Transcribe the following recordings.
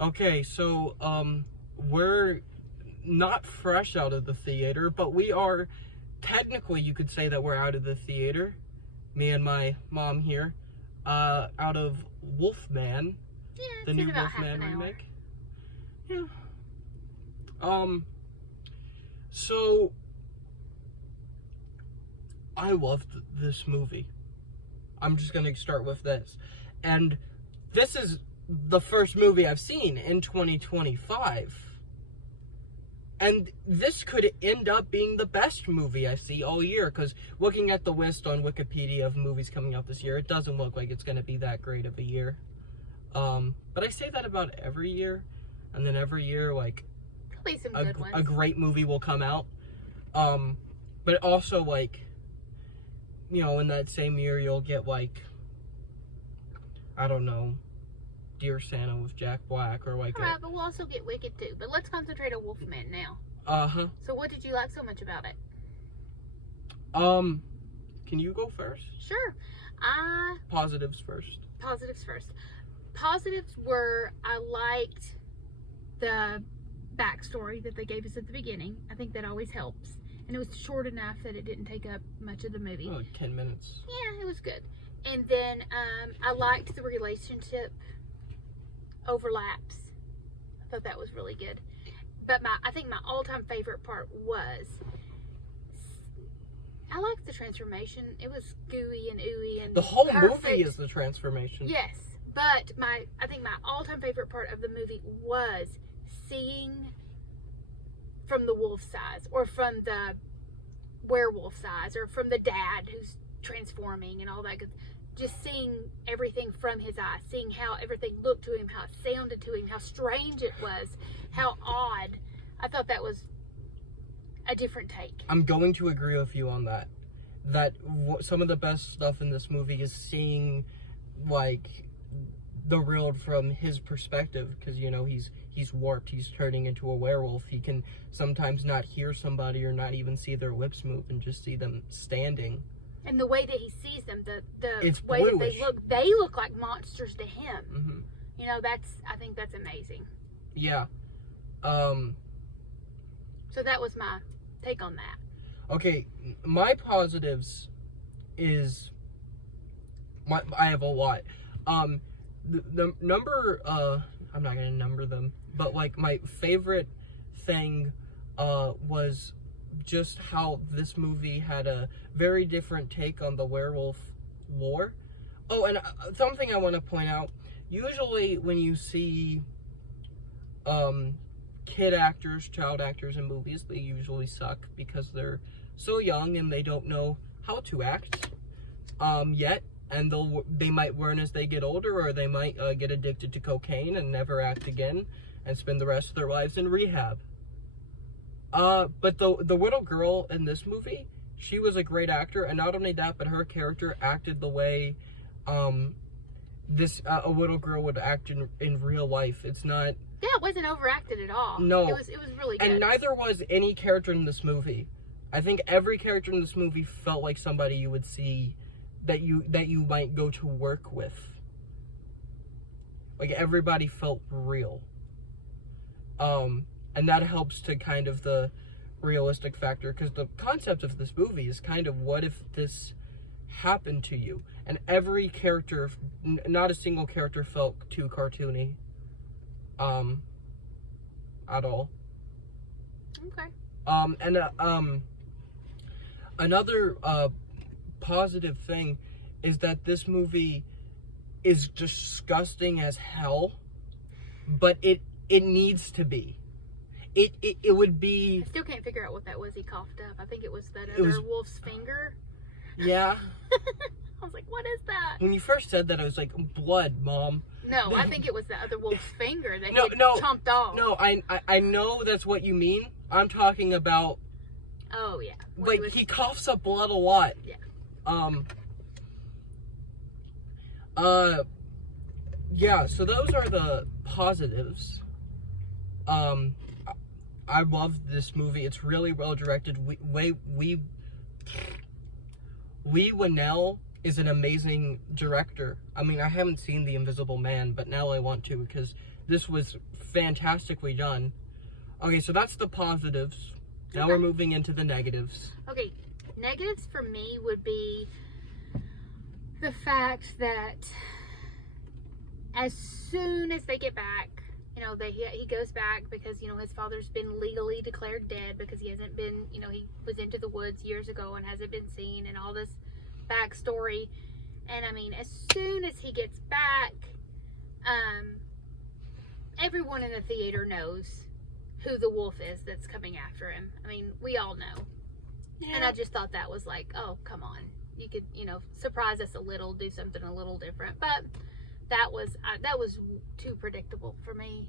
Okay, so, we're not fresh out of the theater, but we are, technically, you could say that we're out of the theater. Me and my mom here, out of Wolfman, Yeah, the it's new been about half Wolfman an hour. remake. Yeah. So, I loved this movie. I'm just gonna start with this. And this is the first movie I've seen in 2025. And this could end up being the best movie I see all year, because looking at the list on Wikipedia of movies coming out this year, it doesn't look like it's going to be that great of a year. But I say that about every year, and then every year, like, There'll be some good ones. a great movie will come out. But also, like, you know, in that same year, you'll get, like, I don't know, Dear Santa with Jack Black, or like Alright, but we'll also get Wicked too. But let's concentrate on Wolfman now. Uh-huh. So what did you like so much about it? Can you go first? Sure. Positives first. Positives first. Positives were, I liked the backstory that they gave us at the beginning. I think that always helps. And it was short enough that it didn't take up much of the movie. Oh, like 10 minutes. Yeah, it was good. And then I liked the relationship overlaps. I thought that was really good. But I think my all-time favorite part was, I liked the transformation. It was gooey and ooey and The whole perfect. movie is the transformation. Yes, but I think my all-time favorite part of the movie was seeing from the wolf's eyes, or from the werewolf's eyes, or from the dad who's transforming and all that good. Just seeing everything from his eyes, seeing how everything looked to him, how it sounded to him, how strange it was, how odd. I thought that was a different take. I'm going to agree with you on that. That some of the best stuff in this movie is seeing, like, the world from his perspective, because, you know, he's warped, he's turning into a werewolf. He can sometimes not hear somebody or not even see their lips move and just see them standing. And the way that he sees them, the It's way bluish. that they look like monsters to him. Mm-hmm. You know, I think that's amazing. Yeah. So that was my take on that. Okay, my positives is, I have a lot. The number, I'm not gonna number them, but, like, my favorite thing was just how this movie had a very different take on the werewolf lore. Oh, and something I want to point out, usually when you see kid actors, child actors in movies, they usually suck because they're so young and they don't know how to act yet, and they might learn as they get older, or they might get addicted to cocaine and never act again and spend the rest of their lives in rehab. But the little girl in this movie, she was a great actor, and not only that, but her character acted the way a little girl would act in real life. It's not... Yeah, it wasn't overacted at all. No. It was really good. And neither was any character in this movie. I think every character in this movie felt like somebody you would see that you might go to work with. Like, everybody felt real. And that helps to kind of the realistic factor, because the concept of this movie is kind of, what if this happened to you? And every character, not a single character felt too cartoony. At all. Okay. Another positive thing is that this movie is disgusting as hell, but it needs to be. It would be... I still can't figure out what that was he coughed up. I think it was that other wolf's finger. Yeah. I was like, what is that? When you first said that, I was like, blood, Mom. No, I think it was the other wolf's finger that he chomped off. No, I know that's what you mean. I'm talking about... Oh, yeah. Like, he coughs up blood a lot. Yeah. Yeah, so those are the positives. I love this movie. It's really well directed. Leigh Whannell is an amazing director. I mean, I haven't seen The Invisible Man, but now I want to, because This was fantastically done. Okay, so that's the positives. Now Okay. we're moving into the negatives. Okay, negatives for me would be the fact that as soon as they get back, you know, he goes back because, you know, his father's been legally declared dead because he hasn't been, you know, he was into the woods years ago and hasn't been seen, and all this backstory. And I mean, as soon as he gets back, everyone in the theater knows who the wolf is that's coming after him. I mean, we all know. Yeah. And I just thought that was like, oh, come on. You could, you know, surprise us a little, do something a little different. But that was too predictable for me.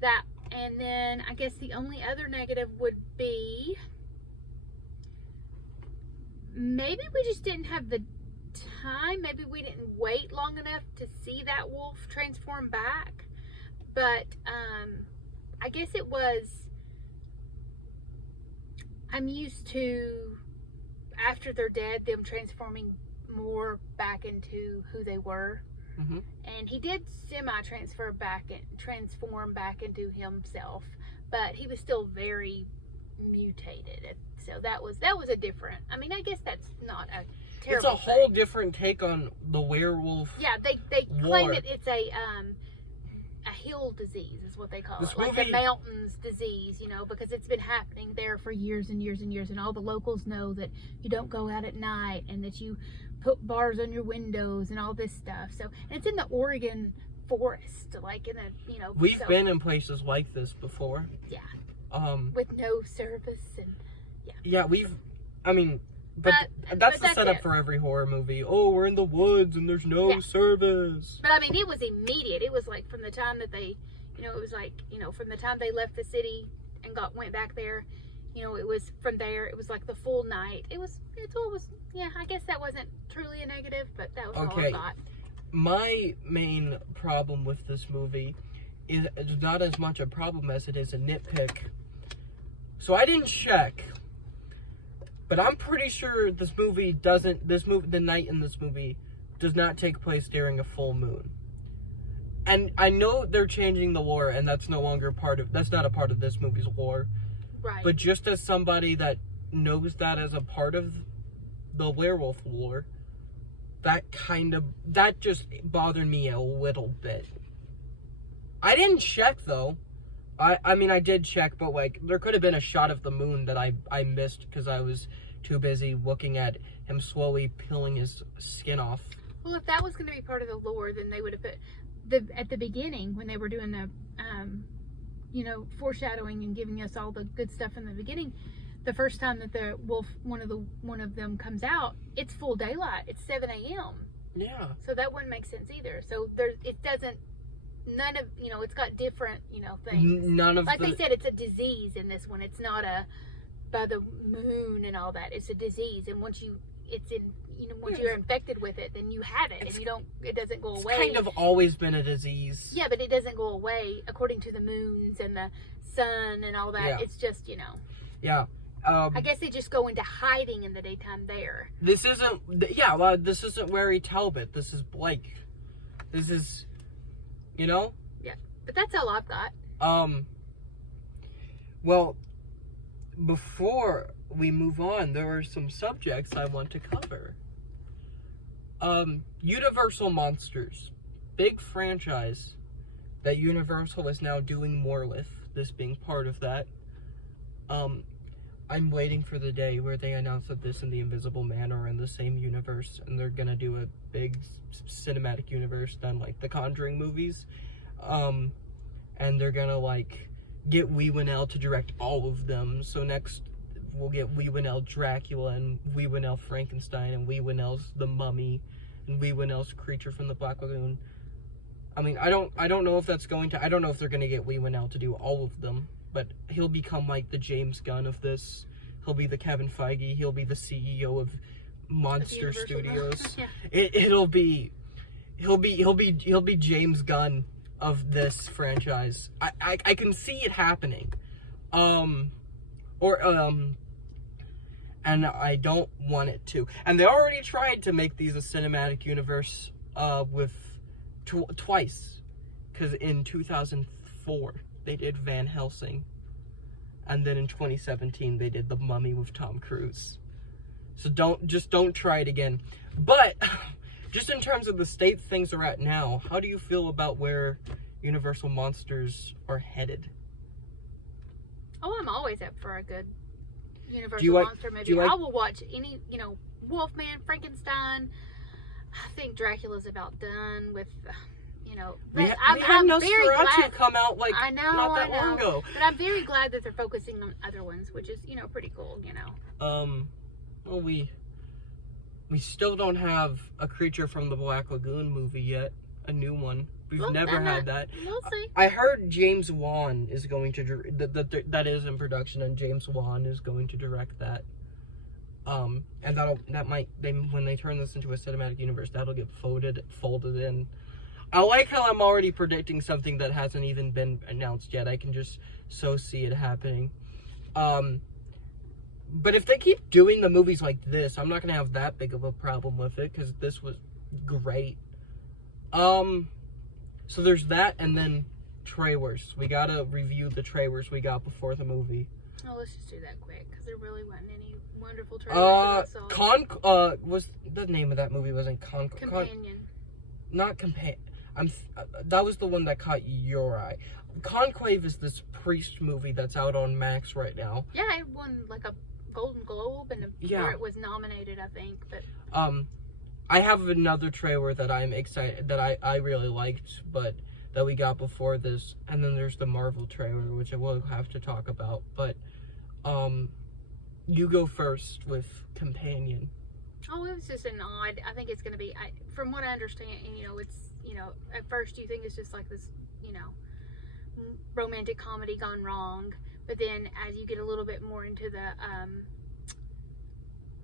That, and then I guess the only other negative would be maybe we just didn't have the time. Maybe we didn't wait long enough to see that wolf transform back. But I guess it was, I'm used to, after they're dead, them transforming more back into who they were. Mm-hmm. And he did transform back into himself, but he was still very mutated. So that was a different, I mean, I guess that's not a terrible It's a whole thing. different take on the werewolf. Yeah, they claim lore. that it's a hill disease is what they call This it, like movie- a mountains disease, you know, because it's been happening there for years and years and years, and all the locals know that you don't go out at night and that you put bars on your windows and all this stuff. So, and it's in the Oregon forest, like in a, you know, We've so, been in places like this before. Yeah. With no service and yeah, I mean, but that's the that's setup it. for every horror movie. Oh, we're in the woods and there's no Yeah. service. But I mean, it was immediate. It was like from the time that they, you know, it was like, you know, from the time they left the city and went back there, you know, it was from there. It was like the full night. It was, yeah, I guess that wasn't truly a negative, but that was all I Okay. thought. My main problem with this movie is not as much a problem as it is a nitpick. So I didn't check, but I'm pretty sure the night in this movie does not take place during a full moon. And I know they're changing the lore, and that's not a part of this movie's lore. Right. But just as somebody that knows that as a part of the werewolf lore, that just bothered me a little bit. I didn't check though. I mean, I did check, but like, there could have been a shot of the moon that I missed because I was too busy looking at him slowly peeling his skin off. Well, if that was going to be part of the lore, then they would have put at the beginning when they were doing the, you know, foreshadowing and giving us all the good stuff in the beginning. The first time that the wolf, one of them comes out, it's full daylight. It's 7 a.m. Yeah. So that wouldn't make sense either. So none of, you know, it's got different, you know, things. None of like they said, it's a disease in this one. It's not by the moon and all that. It's a disease, and once you're infected with it, then you have it, and it doesn't go away. It's kind of always been a disease. Yeah, but it doesn't go away according to the moons and the sun and all that. Yeah. It's just, you know. Yeah. I guess they just go into hiding in the daytime there. This isn't Larry Talbot. This is Blake. This is, you know? Yeah. But that's all I've got. Well, before we move on, there are some subjects I want to cover. Universal Monsters. Big franchise that Universal is now doing more with, this being part of that. I'm waiting for the day where they announce that this and The Invisible Man are in the same universe, and they're gonna do a big cinematic universe done like the Conjuring movies. And they're gonna like get Leigh Whannell to direct all of them. So next we'll get Leigh Whannell Dracula and Leigh Whannell Frankenstein and Leigh Whannell's The Mummy and Leigh Whannell's Creature from the Black Lagoon. I mean, I don't know if that's I don't know if they're gonna get Leigh Whannell to do all of them, but he'll become like the James Gunn of this. He'll be the Kevin Feige. He'll be the CEO of Monster Studios. Yeah. He'll be James Gunn of this franchise. I can see it happening. And I don't want it to. And they already tried to make these a cinematic universe with twice. because in 2004 they did Van Helsing, and then in 2017 they did The Mummy with Tom Cruise. So don't try it again. But just in terms of the state things are at now, how do you feel about where Universal Monsters are headed? Oh, I'm always up for a good Universal like- monster movie. do you like- I will watch any, Wolfman, Frankenstein. I think Dracula's about done with, We but had I'm very Nosferatu glad. come out like I know, not that I know. long ago. But I'm very glad that they're focusing on other ones, which is, pretty cool, Well, we still don't have a Creature from the Black Lagoon movie yet. A new one. We've Well, never had that. We'll see. I heard James Wan is going to that is in production, and James Wan is going to direct that. And when they turn this into a cinematic universe, that'll get folded in. I like how I'm already predicting something that hasn't even been announced yet. I can just so see it happening. But if they keep doing the movies like this, I'm not gonna have that big of a problem with it, because this was great. So there's that, and then trailers. We gotta review the trailers we got before the movie. Oh, let's just do that quick, because there really wasn't any wonderful trailers that I saw. Was the name of that movie wasn't Companion. not Companion. That was the one that caught your eye. Conclave is this priest movie that's out on Max right now. Yeah, it won like a Golden Globe, and where it was nominated, I think. But I have another trailer that I'm excited, that I really liked, but that we got before this, and then there's the Marvel trailer, which I will have to talk about. But you go first with Companion. Oh, it was just an odd. I think it's going to be, from what I understand, and it's, at first you think it's just like this, romantic comedy gone wrong. But then as you get a little bit more into the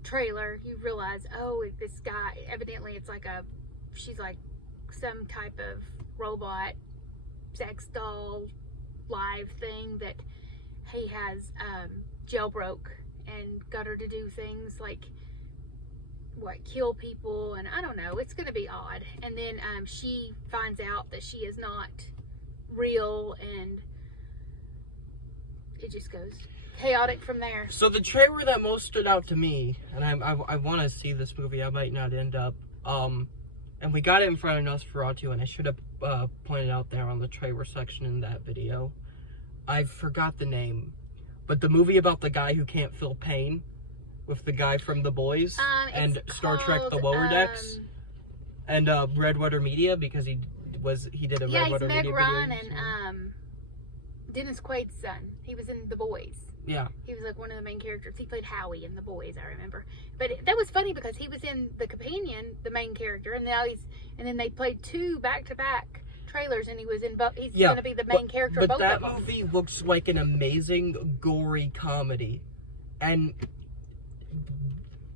trailer, you realize, oh, this guy, evidently it's like she's like some type of robot, sex doll, live thing that he has jailbroke and got her to do things like, kill people, and I don't know, it's gonna be odd. And then she finds out that she is not real, and it just goes chaotic from there. So the trailer that most stood out to me, and I want to see this movie, I might not end up, and we got it in front of Nosferatu, and I should have pointed out there on the trailer section in that video. I forgot the name, but the movie about the guy who can't feel pain, with the guy from The Boys, and Star Trek The Lower Decks, and Redwater Media, because he did a Redwater Media Meg Ryan video. and Dennis Quaid's son. He was in The Boys. Yeah. He was like one of the main characters. He played Howie in The Boys, I remember. But that was funny because he was in The Companion, the main character, and then they played two back-to-back trailers, and he's going to be the main character of both of them. But that movie looks like an amazing gory comedy, and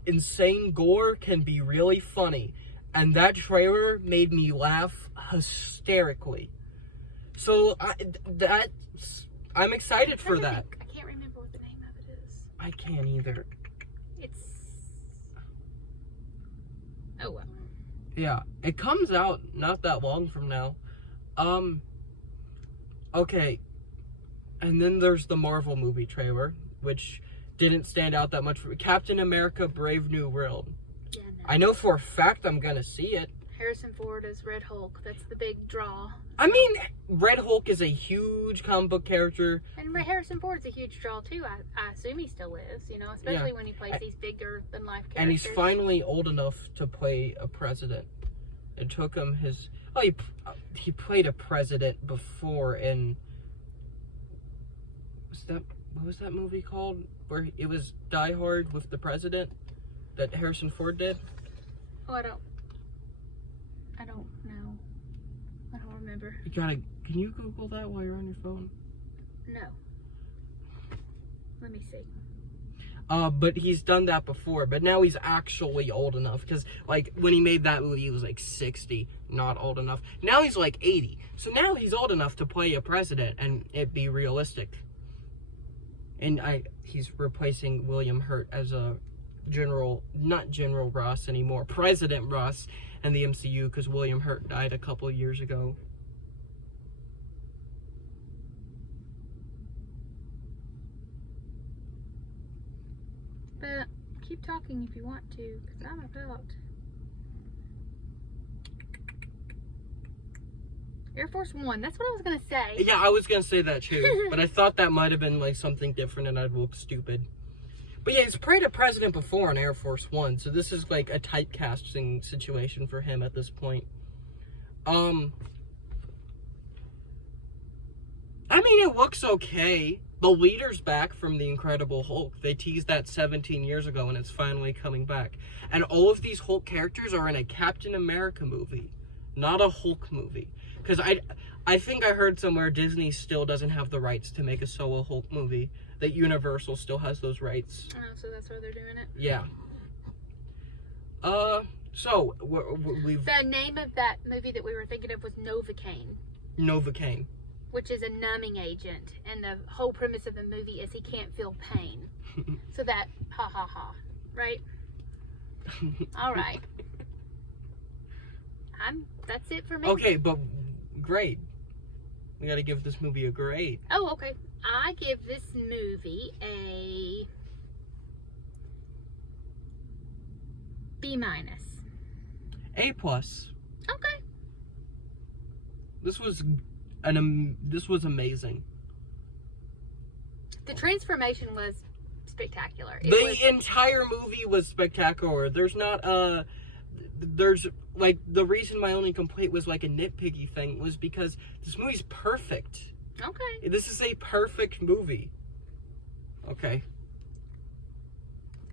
insane gore can be really funny, and that trailer made me laugh hysterically. So I'm excited for that. I can't remember what the name of it is. I can't either. Oh well. Yeah, it comes out not that long from now. Okay. And then there's the Marvel movie trailer, which didn't stand out that much for me. Captain America Brave New World. Yeah, no. I know for a fact I'm gonna see it. Harrison Ford as Red Hulk. That's the big draw. I mean, Red Hulk is a huge comic book character. And Harrison Ford's a huge draw too. I assume he still is, especially when he plays these bigger than life characters. And he's finally old enough to play a president. It took him he played a president before in, what was that movie called? Where it was Die Hard with the president that Harrison Ford did? Oh, I don't know. I don't remember. Can you Google that while you're on your phone? No. Let me see. But he's done that before, but now he's actually old enough, because, when he made that movie, he was, 60, not old enough. Now he's, 80. So now he's old enough to play a president, and it be realistic. And he's replacing William Hurt as a not General Ross anymore, President Ross in the MCU, because William Hurt died a couple years ago. But keep talking if you want to, because I'm about. Air Force One. That's what I was gonna say. Yeah, I was gonna say that too, but I thought that might have been like something different, and I'd look stupid. But yeah, he's prayed a president before on Air Force One, so this is like a typecasting situation for him at this point. I mean, it looks okay. The leader's back from the Incredible Hulk. They teased that 17 years ago, and it's finally coming back. And all of these Hulk characters are in a Captain America movie, not a Hulk movie. Because I think I heard somewhere Disney still doesn't have the rights to make a solo Hulk movie. That Universal still has those rights. Oh, so that's why they're doing it? Yeah. So, we've... The name of that movie that we were thinking of was Novocaine. Novocaine. Which is a numbing agent. And the whole premise of the movie is he can't feel pain. So that, ha ha ha. Right? Alright. That's it for me. Okay, but grade. We gotta give this movie a grade. Oh, okay. I give this movie a B-. A+. Okay. This was amazing. The transformation was spectacular. The entire movie was spectacular. There's like, the reason my only complaint was like a nitpicky thing was because this movie's perfect. Okay. This is a perfect movie. Okay.